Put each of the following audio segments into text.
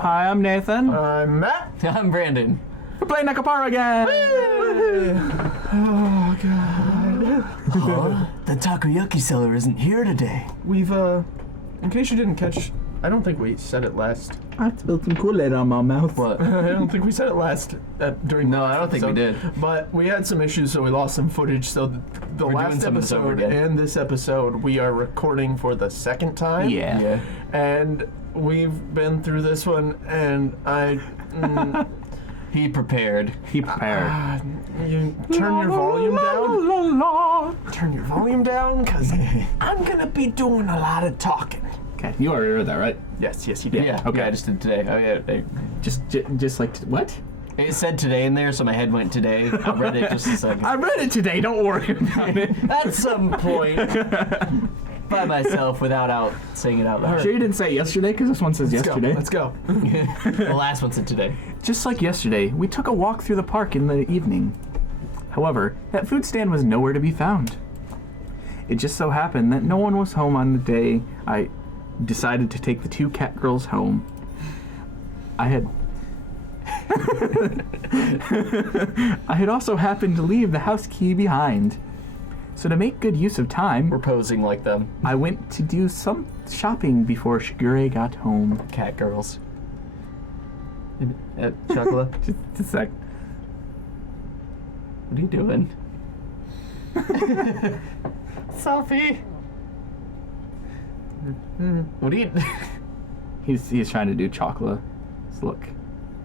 Hi, I'm Nathan. I'm Matt. I'm Brandon. We're playing Nekopara again. Oh, God. Huh? The takoyaki seller isn't here today. We've, in case you didn't catch, I don't think we said it last. I spilled some Kool-Aid on my mouth. What? I don't think we said it last during. No, I don't think we did. But we had some issues, so we lost some footage. So the We're doing last some of this over episode again. and this episode, we are recording for the second time. Yeah. And we've been through this one, and He prepared. He prepared. you turn your volume down. La, la, la. Turn your volume down, cause I'm gonna be doing a lot of talking. Okay, you already read that, right? Yes, you did. Yeah. Okay. Yeah, I just did today. Oh yeah. Just like what? It said today in there, so my head went today. I read it just a second. I read it today. Don't worry about it. At some point, by myself, without saying it out loud. Sure you didn't say yesterday, because this one says yesterday. Let's go. The last one said today. Just like yesterday, we took a walk through the park in the evening. However, that food stand was nowhere to be found. It just so happened that no one was home on the day I decided to take the two cat girls home. I had also happened to leave the house key behind. So to make good use of time, We're posing like them. I went to do some shopping before Shigure got home. Cat girls. Chocola, Just a sec. what are you doing? Selfie. What are you... He's trying to do Chocola. Just look.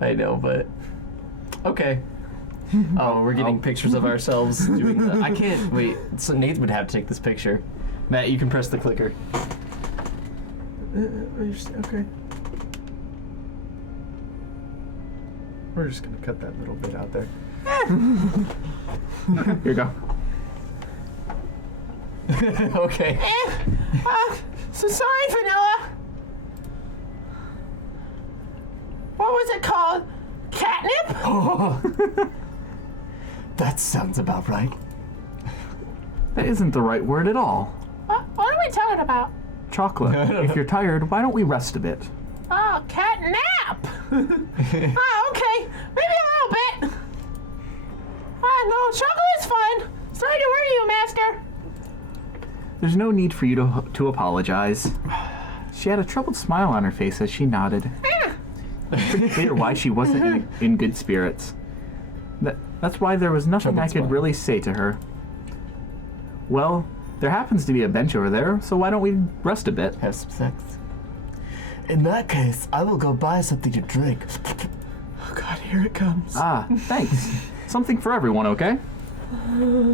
I know, but... Okay. Oh, we're getting pictures of ourselves doing the... I can't... Wait, so Nate would have to take this picture. Matt, you can press the clicker. Okay. We're just gonna cut that little bit out there. Here you go. Okay. So sorry, Vanilla. What was it called? Catnip? That sounds about right. That isn't the right word at all. What are we talking about? Chocolate, if you're tired, why don't we rest a bit? Oh, cat nap. Oh, okay. Maybe a little bit. No, chocolate's fine. Sorry to worry you, Master. There's no need for you to apologize. She had a troubled smile on her face as she nodded. Pretty clear why she wasn't in good spirits. That's why there was nothing I could smile. really say to her. Well, there happens to be a bench over there, so why don't we rest a bit? Have some sex. In that case, I will go buy something to drink. Oh God, here it comes. Ah, thanks. Something for everyone, okay?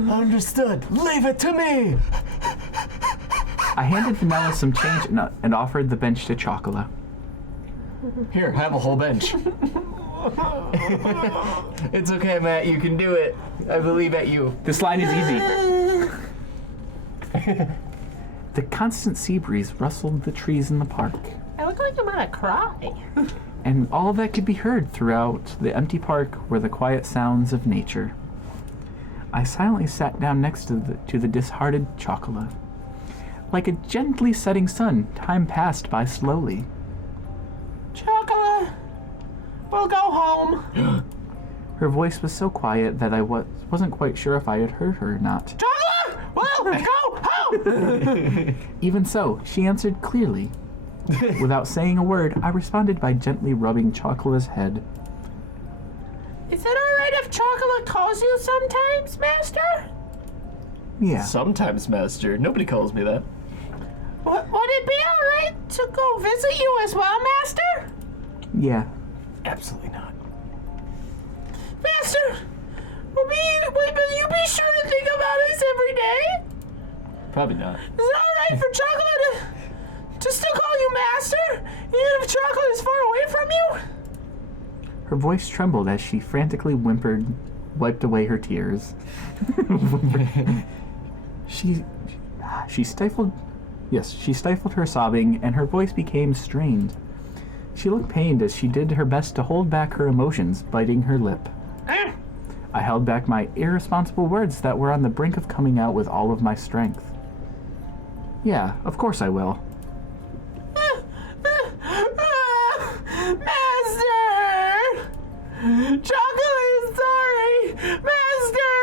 Understood. Leave it to me! I handed Vanilla some change and offered the bench to Chocola. Here, have a whole bench. It's okay, Matt. You can do it. I believe at you. This line is easy. The constant sea breeze rustled the trees in the park, I look like I'm gonna cry. and all that could be heard throughout the empty park were the quiet sounds of nature. I silently sat down next to the disheartened Chocola. Like a gently setting sun, time passed by slowly. Chocolate. We'll go home. Her voice was so quiet that I wasn't quite sure if I had heard her or not. Chocolate. We'll go home. Even so, she answered clearly. Without saying a word, I responded by gently rubbing Chocola's head. Is it all right if Chocolate calls you sometimes, Master? Yeah. Sometimes, Master. Nobody calls me that. Would it be all right to go visit you as well, Master? Yeah. Absolutely not. Master, will you be sure to think about us every day? Probably not. Is it all right for Chocolate to still call you Master, even if Chocolate is far away from you? Her voice trembled as she frantically whimpered, wiped away her tears. She stifled her sobbing, and her voice became strained. She looked pained as she did her best to hold back her emotions, biting her lip. I held back my irresponsible words that were on the brink of coming out with all of my strength. Yeah, of course I will. Master! Chocola is sorry, Master!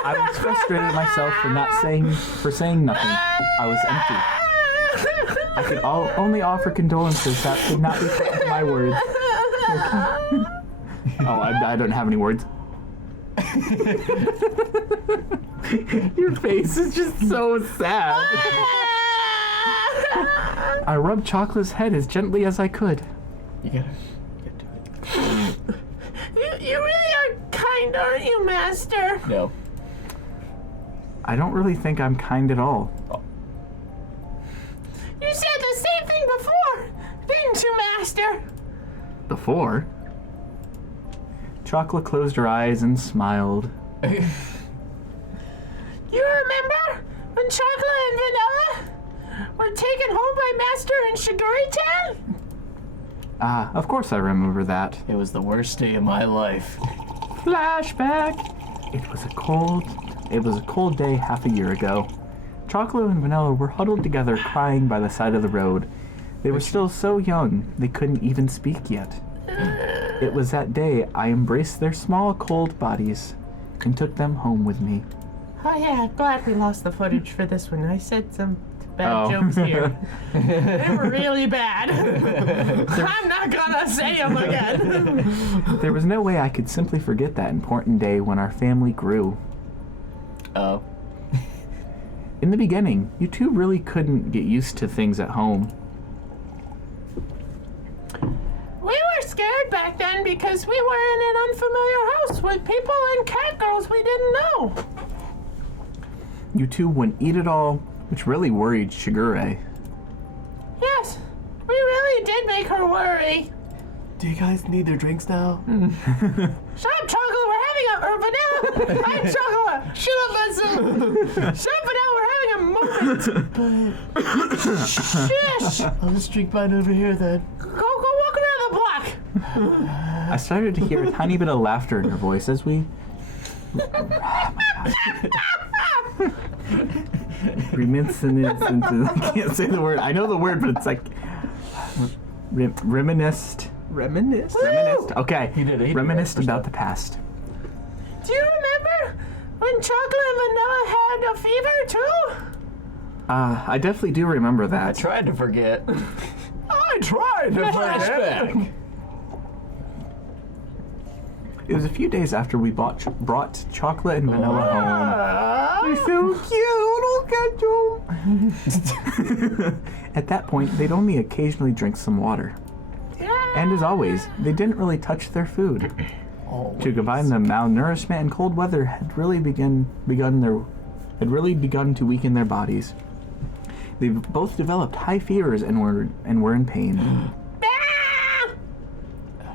I was frustrated at myself for saying nothing. I was empty. I could only offer condolences that could not be put into my words. Oh, I don't have any words. Your face is just so sad. I rubbed Chocola's head as gently as I could. You gotta get to it. You really are kind, aren't you, Master? No. I don't really think I'm kind at all. You said the same thing before, didn't you, Master? Before? Chocolate closed her eyes and smiled. You remember when Chocolate and Vanilla were taken home by Master in Shiguri-town? Ah, of course I remember that. It was the worst day of my life. Flashback! It was a cold day half a year ago. Chocolate and Vanilla were huddled together crying by the side of the road. They were still so young, they couldn't even speak yet. It was that day I embraced their small, cold bodies and took them home with me. Oh yeah, glad we lost the footage for this one. I said some bad jokes here. They were really bad. I'm not gonna say them again. There was no way I could simply forget that important day when our family grew. Oh. In the beginning, you two really couldn't get used to things at home. We were scared back then because we were in an unfamiliar house with people and cat girls we didn't know. You two wouldn't eat at all, which really worried Shigure. Yes, we really did make her worry. Do you guys need their drinks now? Shut up, Chocolate, we're having Vanilla! Hi, Chocolate! Shut up, myself! Shut up, Vanilla, we're having a moment! Shush! I'll just drink mine over here then. Go walk around the block! I started to hear a tiny bit of laughter in her voice as we reminiscence into, I can't say the word. I know the word, but it's like reminisced. Reminisce? Reminisced. Okay. He did it. Reminisced about the past. Do you remember when Chocolate and Vanilla had a fever, too? I definitely do remember that. Tried to forget. I tried to Flashback. It was a few days after we brought Chocolate and Vanilla home. They're so cute. Look at them. At that point, they'd only occasionally drink some water. And as always, they didn't really touch their food. To combine the malnourishment and cold weather had really begun to weaken their bodies. They both developed high fevers and were in pain.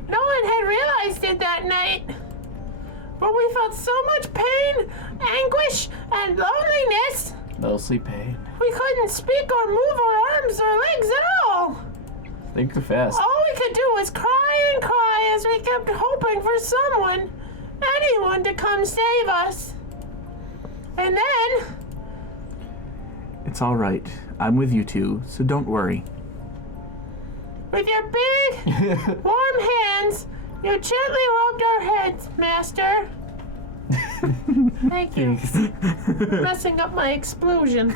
No one had realized it that night. But we felt so much pain, anguish, and loneliness. Mostly pain. We couldn't speak or move our arms or legs at all. Think too fast. All we could do was cry and cry as we kept hoping for anyone to come save us. And then... It's all right. I'm with you two, so don't worry. with your big, warm hands, you gently rubbed our heads, Master. Thank you. Messing up my explosion.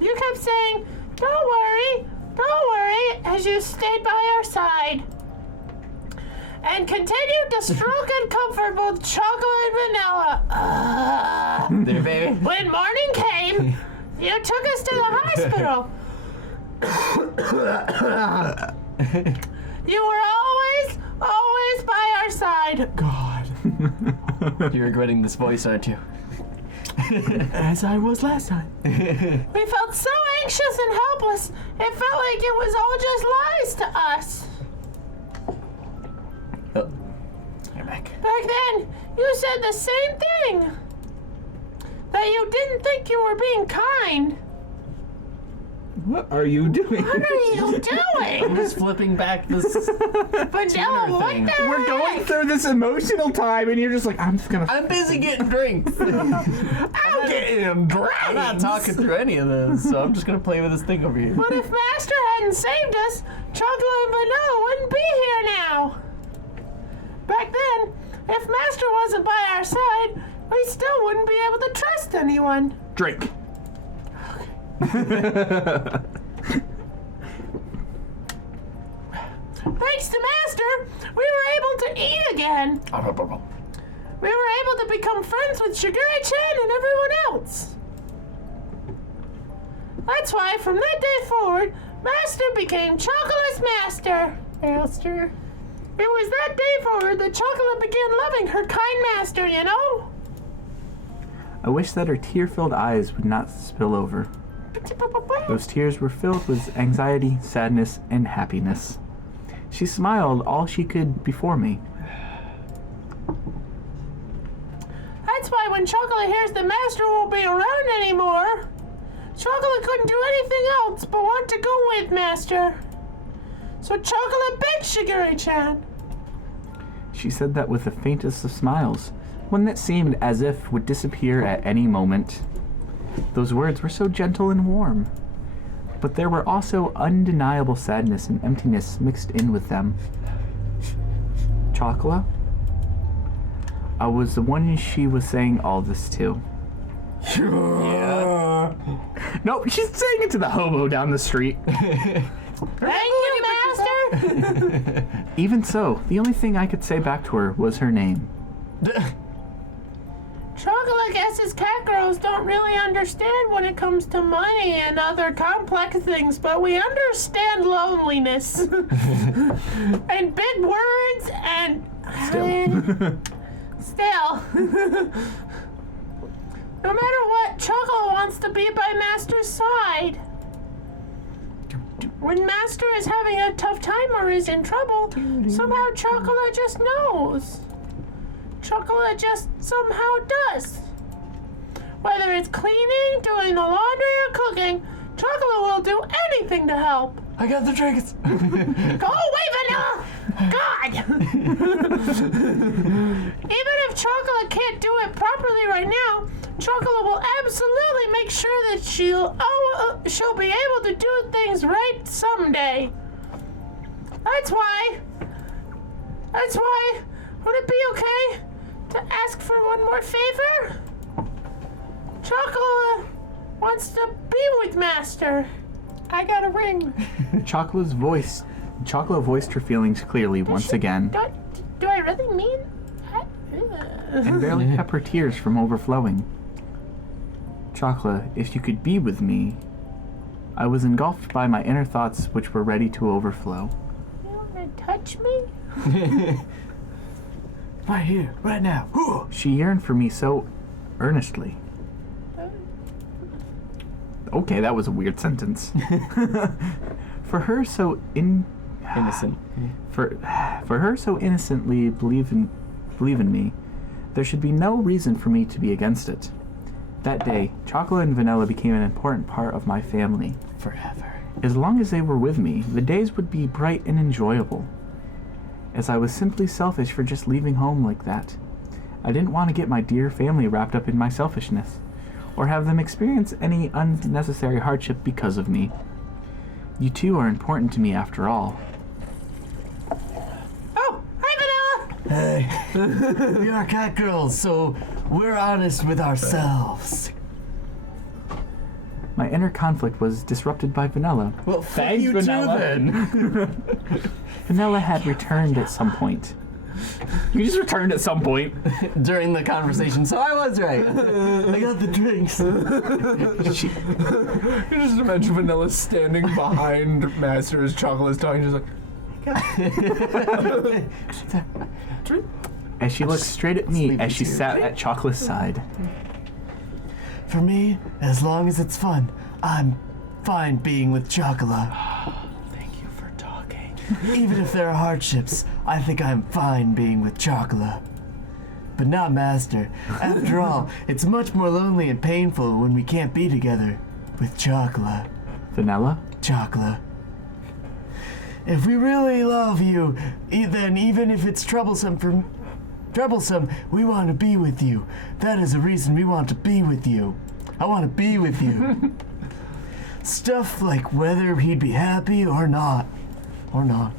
You kept saying, don't worry, as you stayed by our side. And continued to stroke and comfort both Chocola and Vanilla. There, baby. When morning came, you took us to the hospital. You were always by our side. God. You're regretting this voice, aren't you? As I was last time. We felt so anxious and helpless, it felt like it was all just lies to us. Oh, you're back. Back then, you said the same thing. That you didn't think you were being kind. What are you doing? What are you I'm doing? just flipping back this. Vanilla, what thing. the We're going heck? through this emotional time, and you're just like, I'm just gonna. I'm busy getting drinks. Ow, getting dragged. I'm not talking through any of this, so I'm just gonna play with this thing over here. But if Master hadn't saved us, Chocola and Vanilla wouldn't be here now. Back then, if Master wasn't by our side, we still wouldn't be able to trust anyone. Drink. Thanks to Master, we were able to eat again. We were able to become friends with Shigure-chan and everyone else. That's why, from that day forward, Master became Chocola's master. Master. It was that day forward that Chocola began loving her kind master, you know? I wish that her tear-filled eyes would not spill over. Those tears were filled with anxiety, sadness, and happiness. She smiled all she could before me. That's why when Chocola hears the Master won't be around anymore, Chocola couldn't do anything else but want to go with Master. So Chocola begged Shigure-chan. She said that with the faintest of smiles, one that seemed as if would disappear at any moment. Those words were so gentle and warm, but there were also undeniable sadness and emptiness mixed in with them. Chocola? I was the one she was saying all this to. Yeah. Nope, she's saying it to the hobo down the street. Thank you, Master! Even so, the only thing I could say back to her was her name. Chocola guesses cat girls don't really understand when it comes to money and other complex things, but we understand loneliness. And big words and... Still. No matter what, Chocola wants to be by Master's side. When Master is having a tough time or is in trouble, somehow Chocola just knows. Chocola just somehow does. Whether it's cleaning, doing the laundry, or cooking, Chocola will do anything to help. I got the trinkets. Go away, Vanilla! God! Even if Chocola can't do it properly right now, Chocola will absolutely make sure that she'll be able to do things right someday. That's why, would it be okay to ask for one more favor? Chocola wants to be with Master. I got a ring. Chocola voiced her feelings clearly once again, Do I really mean that? and barely kept her tears from overflowing. Chocola, if you could be with me. I was engulfed by my inner thoughts which were ready to overflow. You wanna touch me? Right here, right now. She yearned for me so earnestly. Okay, that was a weird sentence. For her so Innocent. For her so innocently believe in me, there should be no reason for me to be against it. That day, Chocola and Vanilla became an important part of my family. Forever. As long as they were with me, the days would be bright and enjoyable. As I was simply selfish for just leaving home like that. I didn't want to get my dear family wrapped up in my selfishness, or have them experience any unnecessary hardship because of me. You two are important to me after all. Oh, hi, Vanilla! Hey, we are cat girls, so we're honest with ourselves. My inner conflict was disrupted by Vanilla. Well, Thanks, you Vanilla. too, then. Vanilla had returned at some point. You just returned at some point. During the conversation, so I was right. I got the drinks. She, You just imagine Vanilla standing behind Master as Chocola's talking, just like, as she looked straight at me as she Sleepy sat too. at Chocola's side. For me, as long as it's fun, I'm fine being with Chocola. thank you for talking. Even if there are hardships, I think I'm fine being with Chocola. But not Master. After all, it's much more lonely and painful when we can't be together with Chocola. Vanilla? Chocola. If we really love you, then even if it's troublesome for Troublesome, we want to be with you. That is the reason we want to be with you. I want to be with you. Stuff like whether he'd be happy or not. Or not.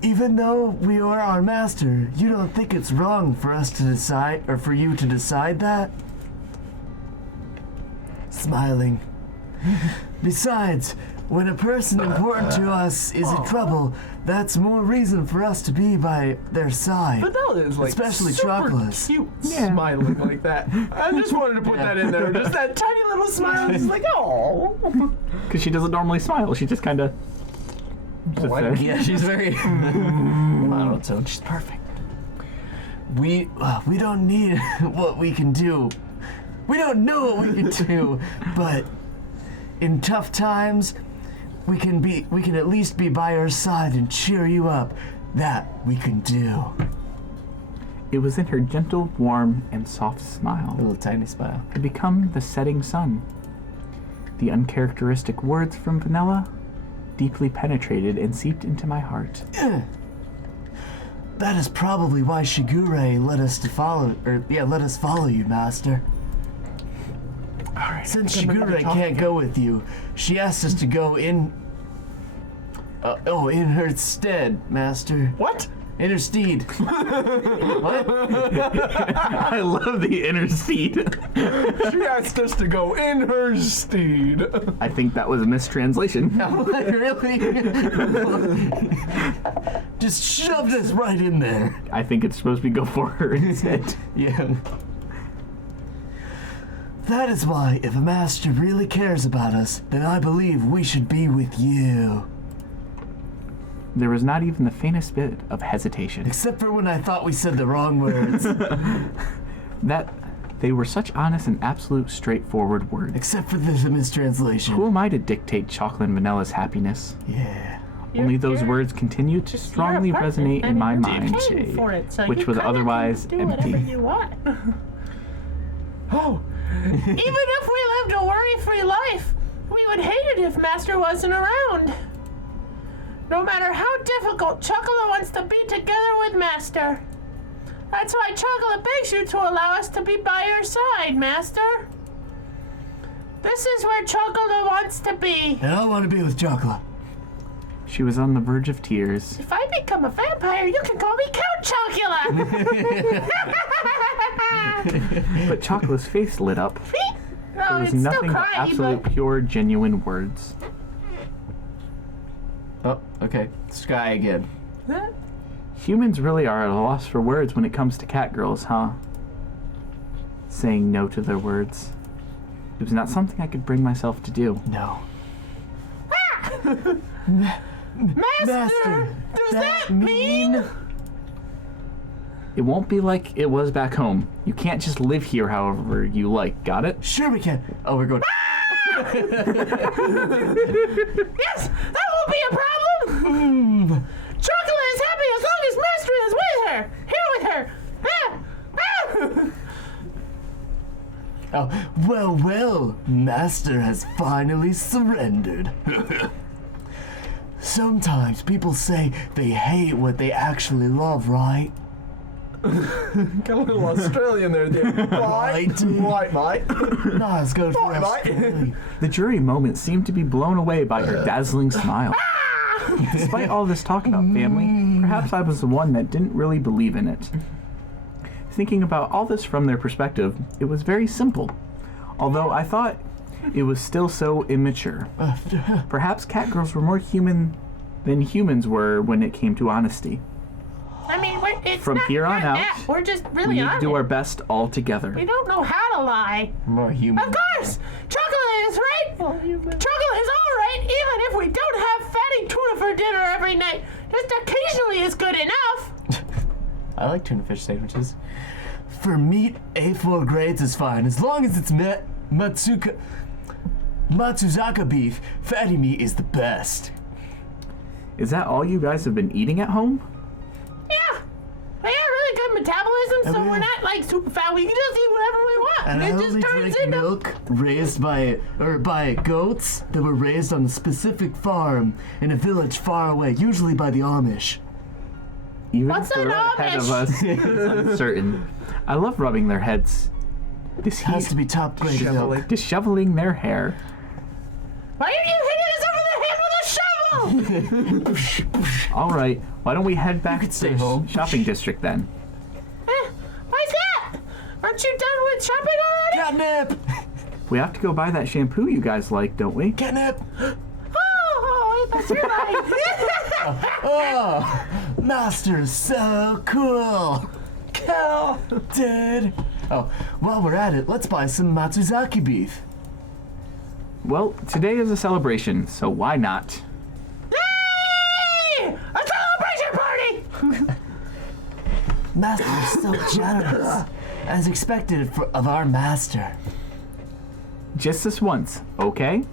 Even though we are our master, you don't think it's wrong for us to decide, or for you to decide that? Smiling. Besides, when a person important to us is in trouble, that's more reason for us to be by their side. Vanilla is like Especially super Chocola's. cute, smiling like that. I just wanted to put that in there. Just that tiny little smile, just like, oh. Because she doesn't normally smile. She just kind of. Yeah, she's very monotone. She's perfect. We don't need what we can do. We don't know what we can do, but in tough times, we can at least be by your side and cheer you up. That we can do. It was in her gentle, warm, and soft smile. A little tiny smile. Had become the setting sun. The uncharacteristic words from Vanilla deeply penetrated and seeped into my heart. That is probably why Shigure let us follow you, Master. Alright. Since Shigure can't go with you, she asked us to go in. In her stead, Master. What? In her steed. What? I love the inner seed. She asked us to go in her steed. I think that was a mistranslation. Really? Just shoved us right in there. I think it's supposed to be go for her instead. Yeah. That is why, if a master really cares about us, then I believe we should be with you. There was not even the faintest bit of hesitation. Except for when I thought we said the wrong words. That they were such honest and absolute straightforward words. Except for the mistranslation. Who am I to dictate Chocolate and Vanilla's happiness? Yeah. Only those words continued to strongly resonate in my mind, which was otherwise empty. Oh. Even if we lived a worry-free life, we would hate it if Master wasn't around. No matter how difficult, Chocola wants to be together with Master. That's why Chocola begs you to allow us to be by your side, Master. This is where Chocola wants to be. And I want to be with Chocola. She was on the verge of tears. If I become a vampire, you can call me Count Chocula. But Chocola's face lit up. No, There was it's still nothing but crying, absolute, but pure, genuine words. Oh, okay. Sky again. Humans really are at a loss for words when it comes to cat girls, huh? Saying no to their words. It was not something I could bring myself to do. No. Master, does that mean? It won't be like it was back home. You can't just live here however you like, got it? Sure we can. Oh, we're going. Yes, that won't be a problem. Chocola is happy as long as Master is with her. Here with her. Oh, well, Master has finally surrendered. Sometimes people say they hate what they actually love, right? Got a little Australian there, dude. Right. Right, mate. Not as good for Right, Australia. The jury moment seemed to be blown away by her dazzling smile. Despite all this talk about family, perhaps I was the one that didn't really believe in it. Thinking about all this from their perspective, it was very simple. Although I thought it was still so immature. Perhaps catgirls were more human than humans were when it came to honesty. I mean, it's From not here on that. out, We're just We really need to honest. do our best all together. We don't know how to lie. More human. Of course, Chocolate is right. Chocolate is all right, even if we don't have fatty tuna for dinner every night. Just occasionally is good enough. I like tuna fish sandwiches. For meat, A4 grades is fine, as long as it's Matsuzaka beef. Fatty meat is the best. Is that all you guys have been eating at home? Yeah. We have really good metabolism, so And we're not like super fat. We can just eat whatever we want. And I it only just turns drink into milk raised by goats that were raised on a specific farm in a village far away, usually by the Amish. Even What's if the an road ahead of Amish? us is uncertain. I love rubbing their heads. This Has heat to be top grade Shoveling. milk. disheveling their hair. Why are you hitting us over the head with a shovel? All right, why don't we head back could to stay the home. shopping district then? Why's that? Aren't you done with shopping already? Catnip! We have to go buy that shampoo you guys like, don't we? Catnip! Oh, that's right. Oh, Master's so cool! Cool, dude! Oh, while we're at it, let's buy some Matsuzaki beef. Well, today is a celebration, so why not? Yay! A celebration party! Master's so generous, as expected of our master. Just this once, okay?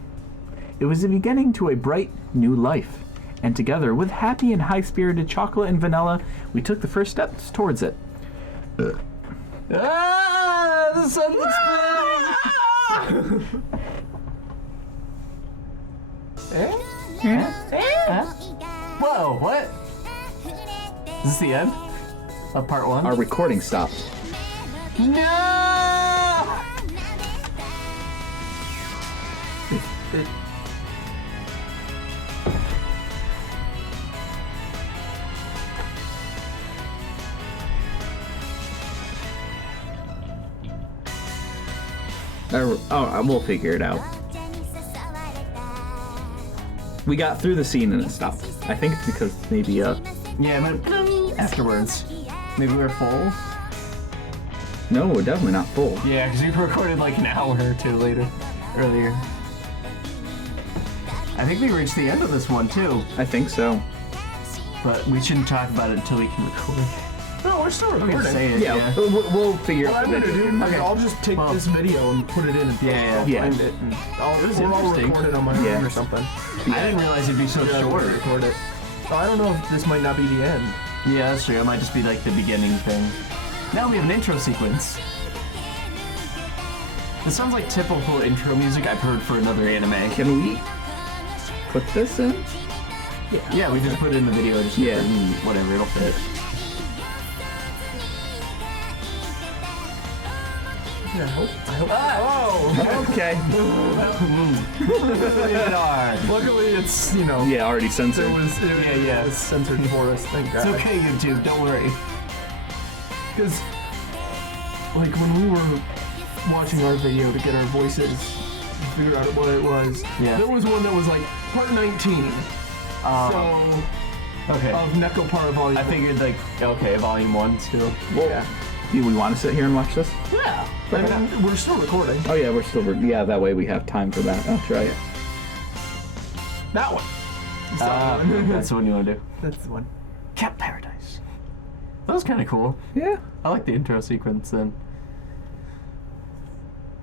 It was the beginning to a bright new life, and together with happy and high-spirited Chocola and Vanilla, we took the first steps towards it. Ah, the sun's exploding! Whoa, what? Is this the end of part one? Our recording stopped. No! We'll figure it out. We got through the scene and it stopped. I think it's because maybe, Yeah, but afterwards. Maybe we're full? no, we're definitely not full. Yeah, because we recorded like an hour or two earlier. I think we reached the end of this one too, I think so. but we shouldn't talk about it until we can record. No, we're still We recording. can say it, Yeah, yeah. we'll figure What out I'm the gonna video. do, Okay. I'll just take Well- this video and put it in and Yeah, I'll yeah. find it and was I'll interesting. record it on my own Yeah. or something. I didn't realize it'd be so Yeah, short. record it. So I don't know if this might not be the end. Yeah, that's true. It might just be like the beginning thing. Now we have an intro sequence. This sounds like typical intro music I've heard for another anime. Can we put this in? Yeah, we just put it in the video, just Yeah. whatever, it'll fit. Yeah, I hope. Ah! Okay. Oh! Luckily, it's Yeah, already censored. Yeah. It's censored for us. Thank God. It's okay, YouTube, don't worry. Because, like, when we were watching our video to get our voices, figure out what it was. Yeah. There was one that was like part 19. So Okay. of Nekopara Volume. I figured like, okay, volume 1, 2. Yeah. Do we want to sit here and watch this? Yeah. I mean, we're still recording. Oh yeah, we're still. Yeah, that way we have time for that. That's right. That one. It's that one. That's the one you want to do. That's the one. Cat Paradise. That was kind of cool. Yeah. I like the intro sequence then.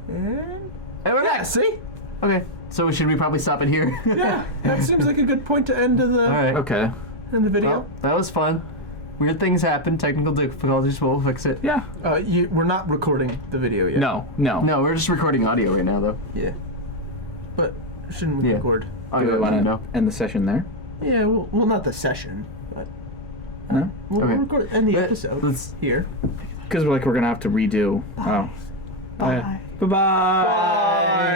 And Hey, we're yeah, back. see? Okay, so should we probably stop it here? Yeah, that seems like a good point to end the Alright. Okay. end the video. Well, that was fun. Weird things happen, technical difficulties, we'll fix it. Yeah. We're not recording the video yet. No. No, we're just recording audio right now though. Yeah. But shouldn't we Yeah. record? Do we want to end the session there? Yeah, well, not the session, but No. we'll Okay. record it in the Let- episode let's- here. Because we're gonna have to redo. Oh. Bye. Bye. Bye.